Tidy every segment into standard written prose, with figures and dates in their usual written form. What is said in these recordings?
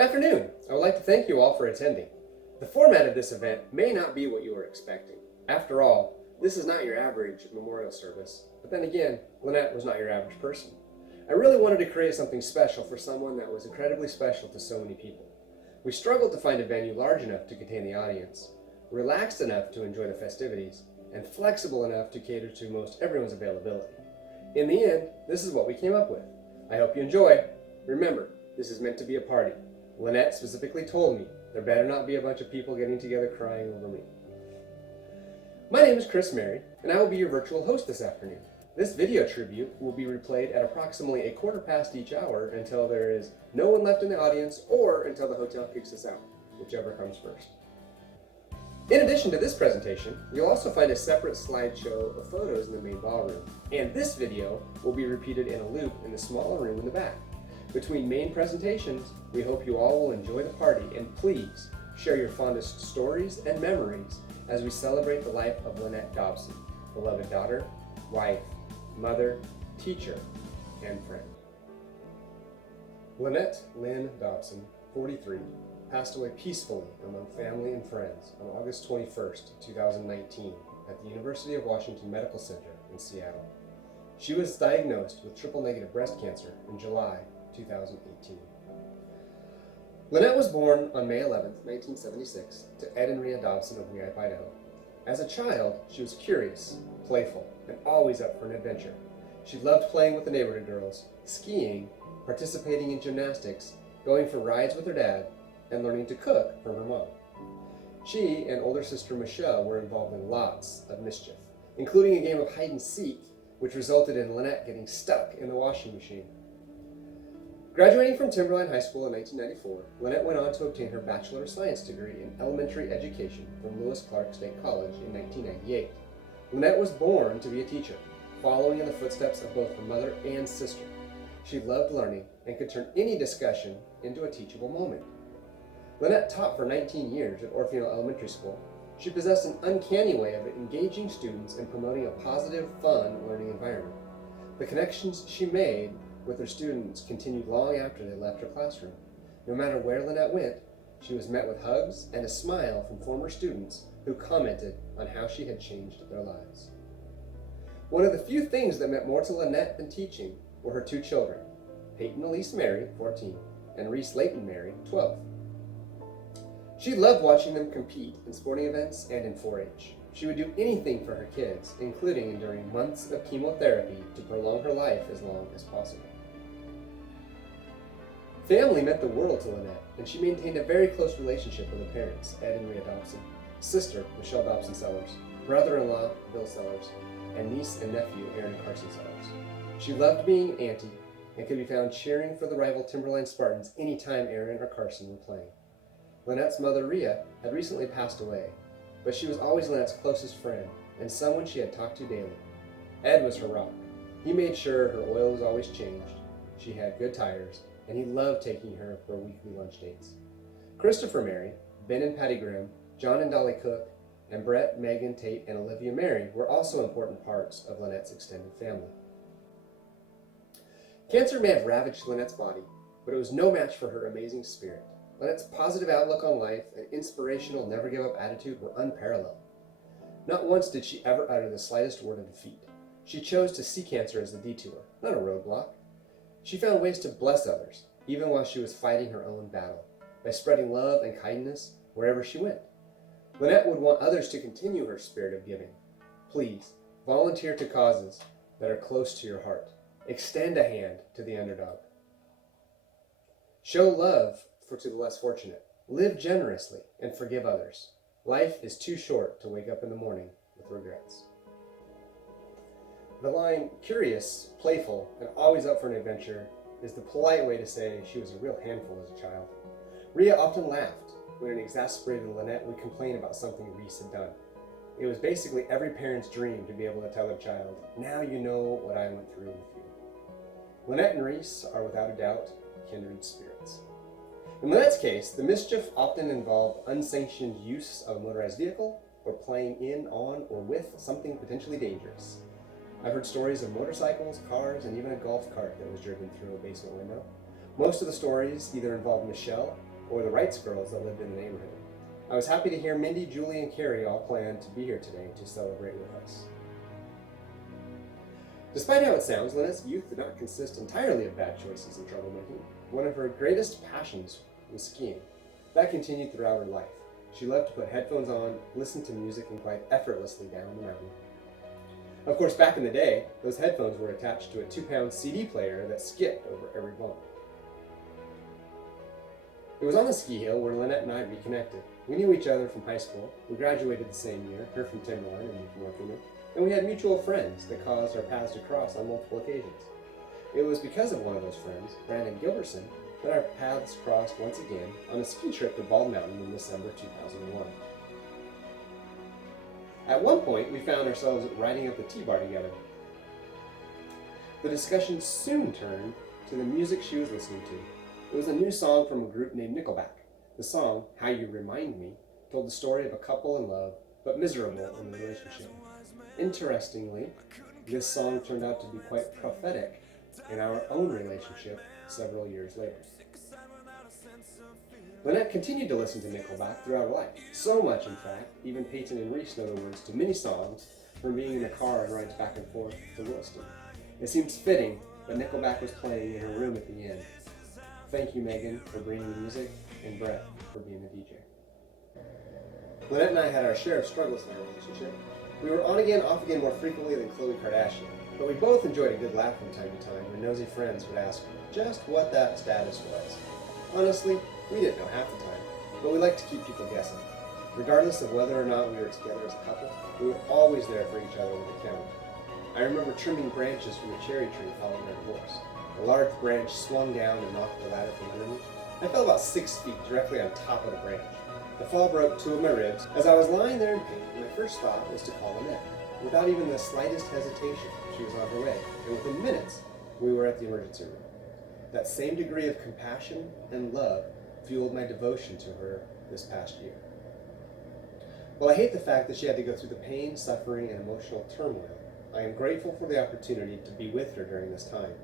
Good afternoon. I would like to thank you all for attending. The format of this event may not be what you were expecting. After all, this is not your average memorial service, but then again, Lynette was not your average person. I really wanted to create something special for someone that was incredibly special to so many people. We struggled to find a venue large enough to contain the audience, relaxed enough to enjoy the festivities, and flexible enough to cater to most everyone's availability. In the end, this is what we came up with. I hope you enjoy. Remember, this is meant to be a party. Lynette specifically told me there better not be a bunch of people getting together crying over me. My name is Chris Mary, and I will be your virtual host this afternoon. This video tribute will be replayed at approximately 1/4 each hour until there is no one left in the audience or until the hotel kicks us out, whichever comes first. In addition to this presentation, you'll also find a separate slideshow of photos in the main ballroom, and this video will be repeated in a loop in the smaller room in the back. Between main presentations, we hope you all will enjoy the party, and please share your fondest stories and memories as we celebrate the life of Lynette Dobson, beloved daughter, wife, mother, teacher, and friend. Lynette Lynn Dobson, 43, passed away peacefully among family and friends on August 21st, 2019 at the University of Washington Medical Center in Seattle. She was diagnosed with triple-negative breast cancer in July 2018. Lynette was born on May 11, 1976, to Ed and Rhea Dobson of Weippe, Idaho. As a child, she was curious, playful, and always up for an adventure. She loved playing with the neighborhood girls, skiing, participating in gymnastics, going for rides with her dad, and learning to cook from her mom. She and older sister Michelle were involved in lots of mischief, including a game of hide and seek, which resulted in Lynette getting stuck in the washing machine. Graduating from Timberline High School in 1994, Lynette went on to obtain her Bachelor of Science degree in Elementary Education from Lewis Clark State College in 1998. Lynette was born to be a teacher, following in the footsteps of both her mother and sister. She loved learning and could turn any discussion into a teachable moment. Lynette taught for 19 years at Orfeo Elementary School. She possessed an uncanny way of engaging students and promoting a positive, fun learning environment. The connections she made with her students continued long after they left her classroom. No matter where Lynette went, she was met with hugs and a smile from former students who commented on how she had changed their lives. One of the few things that meant more to Lynette than teaching were her two children, Peyton Elise Mary, 14, and Reese Layton Mary, 12. She loved watching them compete in sporting events and in 4-H. She would do anything for her kids, including enduring months of chemotherapy to prolong her life as long as possible. Family meant the world to Lynette, and she maintained a very close relationship with her parents, Ed and Rhea Dobson, sister, Michelle Dobson Sellers, brother-in-law, Bill Sellers, and niece and nephew, Aaron and Carson Sellers. She loved being auntie and could be found cheering for the rival Timberline Spartans anytime Aaron or Carson were playing. Lynette's mother, Rhea, had recently passed away, but she was always Lynette's closest friend and someone she had talked to daily. Ed was her rock. He made sure her oil was always changed, she had good tires, and he loved taking her for weekly lunch dates. Christopher Mary, Ben and Patty Grimm, John and Dolly Cook, and Brett, Megan, Tate, and Olivia Mary were also important parts of Lynette's extended family. Cancer may have ravaged Lynette's body, but it was no match for her amazing spirit. Lynette's positive outlook on life and inspirational never-give-up attitude were unparalleled. Not once did she ever utter the slightest word of defeat. She chose to see cancer as a detour, not a roadblock. She found ways to bless others, even while she was fighting her own battle, by spreading love and kindness wherever she went. Lynette would want others to continue her spirit of giving. Please, volunteer to causes that are close to your heart. Extend a hand to the underdog. Show love to the less fortunate. Live generously and forgive others. Life is too short to wake up in the morning with regrets. The line, curious, playful, and always up for an adventure, is the polite way to say she was a real handful as a child. Rhea often laughed when an exasperated Lynette would complain about something Reese had done. It was basically every parent's dream to be able to tell their child, now you know what I went through with you. Lynette and Reese are without a doubt kindred spirits. In Lynette's case, the mischief often involved unsanctioned use of a motorized vehicle or playing in, on, or with something potentially dangerous. I've heard stories of motorcycles, cars, and even a golf cart that was driven through a basement window. Most of the stories either involved Michelle or the Wrights girls that lived in the neighborhood. I was happy to hear Mindy, Julie, and Carrie all planned to be here today to celebrate with us. Despite how it sounds, Lynette's youth did not consist entirely of bad choices and troublemaking. One of her greatest passions was skiing. That continued throughout her life. She loved to put headphones on, listen to music, and glide effortlessly down the mountain. Of course, back in the day, those headphones were attached to a 2-pound CD player that skipped over every bump. It was on the ski hill where Lynette and I reconnected. We knew each other from high school. We graduated the same year, her from Timberline and me from Orpiment, and we had mutual friends that caused our paths to cross on multiple occasions. It was because of one of those friends, Brandon Gilbertson, that our paths crossed once again on a ski trip to Bald Mountain in December 2001. At one point, we found ourselves riding up the T-bar together. The discussion soon turned to the music she was listening to. It was a new song from a group named Nickelback. The song, How You Remind Me, told the story of a couple in love, but miserable in the relationship. Interestingly, this song turned out to be quite prophetic in our own relationship several years later. Lynette continued to listen to Nickelback throughout her life. So much, in fact, even Peyton and Reese know the words to many songs from being in the car and rides back and forth to Williston. It seems fitting that Nickelback was playing in her room at the end. Thank you, Megan, for bringing the music, and Brett for being the DJ. Lynette and I had our share of struggles in our relationship. We were on again, off again more frequently than Khloe Kardashian, but we both enjoyed a good laugh from time to time when nosy friends would ask just what that status was. Honestly, we didn't know half the time, but we liked to keep people guessing. Regardless of whether or not we were together as a couple, we were always there for each other with a calendar. I remember trimming branches from a cherry tree following our divorce. A large branch swung down and knocked the ladder from under me. I fell about 6 feet directly on top of the branch. The fall broke 2 of my ribs. As I was lying there in pain, my first thought was to call Lynette. Without even the slightest hesitation, she was on her way, and within minutes, we were at the emergency room. That same degree of compassion and love fueled my devotion to her this past year. While I hate the fact that she had to go through the pain, suffering, and emotional turmoil, I am grateful for the opportunity to be with her during this time.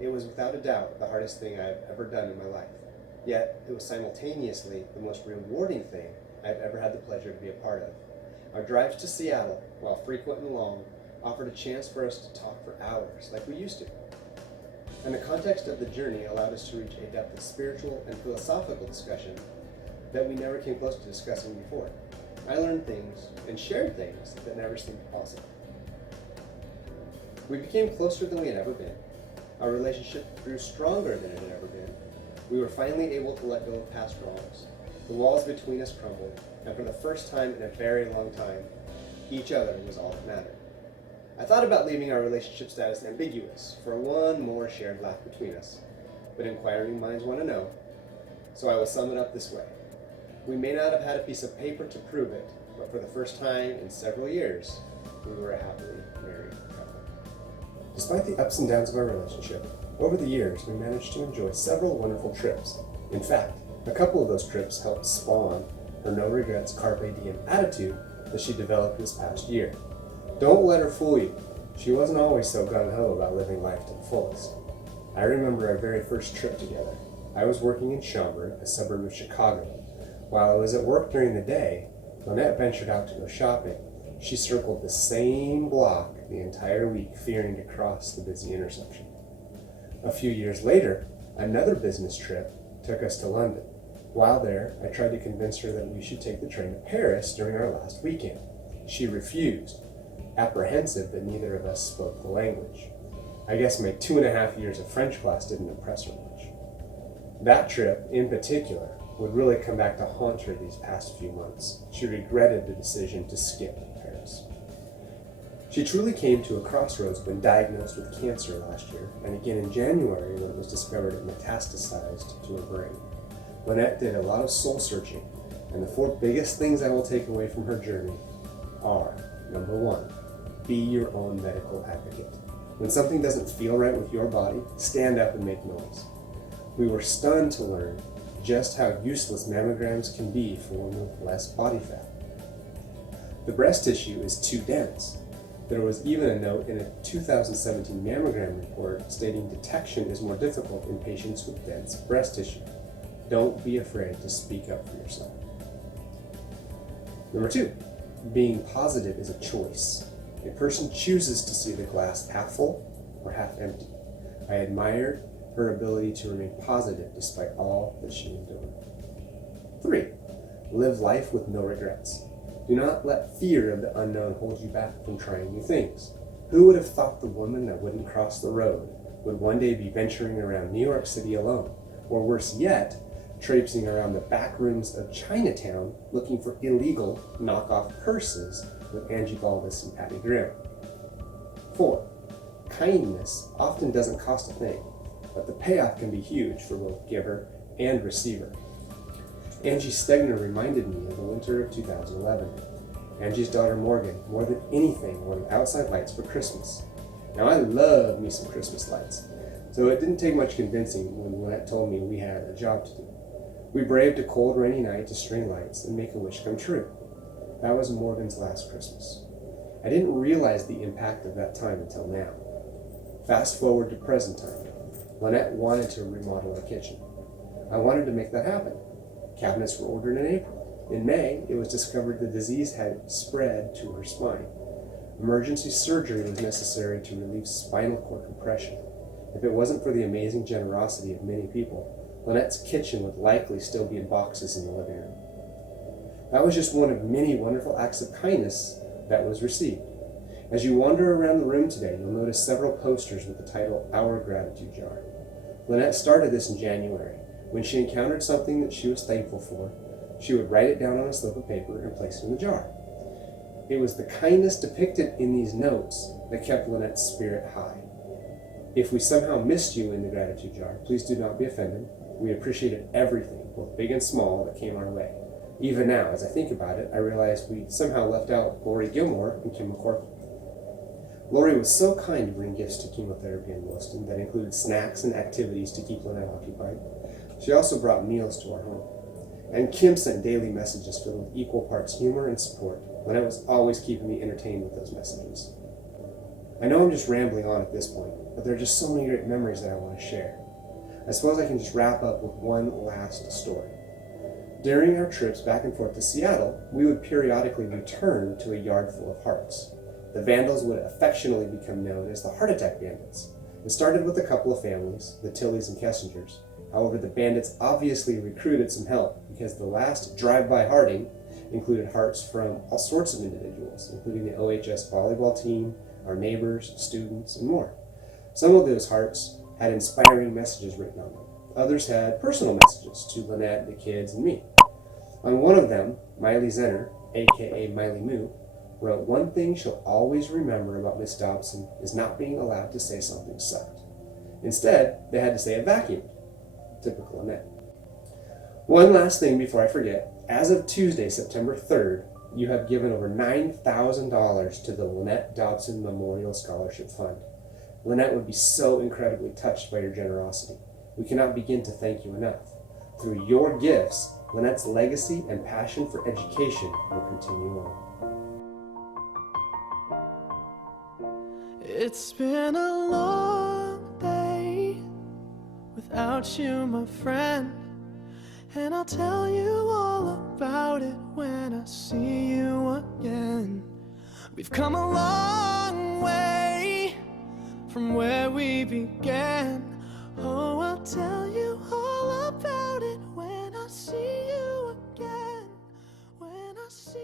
It was without a doubt the hardest thing I have ever done in my life. Yet, it was simultaneously the most rewarding thing I have ever had the pleasure to be a part of. Our drives to Seattle, while frequent and long, offered a chance for us to talk for hours like we used to. And the context of the journey allowed us to reach a depth of spiritual and philosophical discussion that we never came close to discussing before. I learned things and shared things that never seemed possible. We became closer than we had ever been. Our relationship grew stronger than it had ever been. We were finally able to let go of past wrongs. The walls between us crumbled, and for the first time in a very long time, each other was all that mattered. I thought about leaving our relationship status ambiguous for one more shared laugh between us, but inquiring minds want to know, so I will sum it up this way. We may not have had a piece of paper to prove it, but for the first time in several years, we were a happily married couple. Despite the ups and downs of our relationship, over the years we managed to enjoy several wonderful trips. In fact, a couple of those trips helped spawn her no regrets carpe diem attitude that she developed this past year. Don't let her fool you. She wasn't always so gung-ho about living life to the fullest. I remember our very first trip together. I was working in Schaumburg, a suburb of Chicago. While I was at work during the day, Lynette ventured out to go shopping. She circled the same block the entire week, fearing to cross the busy intersection. A few years later, another business trip took us to London. While there, I tried to convince her that we should take the train to Paris during our last weekend. She refused, apprehensive that neither of us spoke the language. I guess my 2.5 years of French class didn't impress her much. That trip, in particular, would really come back to haunt her these past few months. She regretted the decision to skip Paris. She truly came to a crossroads when diagnosed with cancer last year, and again in January when it was discovered it metastasized to her brain. Lynette did a lot of soul searching, and the 4 biggest things I will take away from her journey are, number 1, be your own medical advocate. When something doesn't feel right with your body, stand up and make noise. We were stunned to learn just how useless mammograms can be for women with less body fat. The breast tissue is too dense. There was even a note in a 2017 mammogram report stating detection is more difficult in patients with dense breast tissue. Don't be afraid to speak up for yourself. Number 2, being positive is a choice. A person chooses to see the glass half full or half empty. I admired her ability to remain positive despite all that she endured. 3, live life with no regrets. Do not let fear of the unknown hold you back from trying new things. Who would have thought the woman that wouldn't cross the road would one day be venturing around New York City alone, or worse yet, traipsing around the back rooms of Chinatown looking for illegal knockoff purses with Angie Baldus and Patty Grimm. 4, kindness often doesn't cost a thing, but the payoff can be huge for both giver and receiver. Angie Stegner reminded me of the winter of 2011. Angie's daughter Morgan, more than anything, wanted outside lights for Christmas. Now I love me some Christmas lights, so it didn't take much convincing when Lynette told me we had a job to do. We braved a cold, rainy night to string lights and make a wish come true. That was Morgan's last Christmas. I didn't realize the impact of that time until now. Fast forward to present time. Lynette wanted to remodel her kitchen. I wanted to make that happen. Cabinets were ordered in April. In May, it was discovered the disease had spread to her spine. Emergency surgery was necessary to relieve spinal cord compression. If it wasn't for the amazing generosity of many people, Lynette's kitchen would likely still be in boxes in the living room. That was just one of many wonderful acts of kindness that was received. As you wander around the room today, you'll notice several posters with the title, Our Gratitude Jar. Lynette started this in January. When she encountered something that she was thankful for, she would write it down on a slip of paper and place it in the jar. It was the kindness depicted in these notes that kept Lynette's spirit high. If we somehow missed you in the gratitude jar, please do not be offended. We appreciated everything, both big and small, that came our way. Even now, as I think about it, I realize we somehow left out Lori Gilmore and Kim McCorkle. Lori was so kind to bring gifts to chemotherapy in Williston that included snacks and activities to keep Lynette occupied. She also brought meals to our home. And Kim sent daily messages filled with equal parts humor and support. Lynette was always keeping me entertained with those messages. I know I'm just rambling on at this point, but there are just so many great memories that I want to share. I suppose I can just wrap up with one last story. During our trips back and forth to Seattle, we would periodically return to a yard full of hearts. The vandals would affectionately become known as the Heart Attack Bandits. It started with a couple of families, the Tilleys and Kessingers. However, the bandits obviously recruited some help because the last drive-by hearting included hearts from all sorts of individuals, including the OHS volleyball team, our neighbors, students, and more. Some of those hearts had inspiring messages written on them. Others had personal messages to Lynette, the kids, and me. On one of them, Miley Zenner, aka Miley Moo, wrote, "One thing she'll always remember about Miss Dobson is not being allowed to say something sucked. Instead, they had to say it vacuumed." Typical Lynette. One last thing before I forget. As of Tuesday, September 3rd, you have given over $9,000 to the Lynette Dobson Memorial Scholarship Fund. Lynette would be so incredibly touched by your generosity. We cannot begin to thank you enough. Through your gifts, Lynette's legacy and passion for education will continue on. It's been a long day without you, my friend, and I'll tell you all about it when I see you again. We've come a long way from where we began. Oh, I'll tell you all about it when I see you again. When I see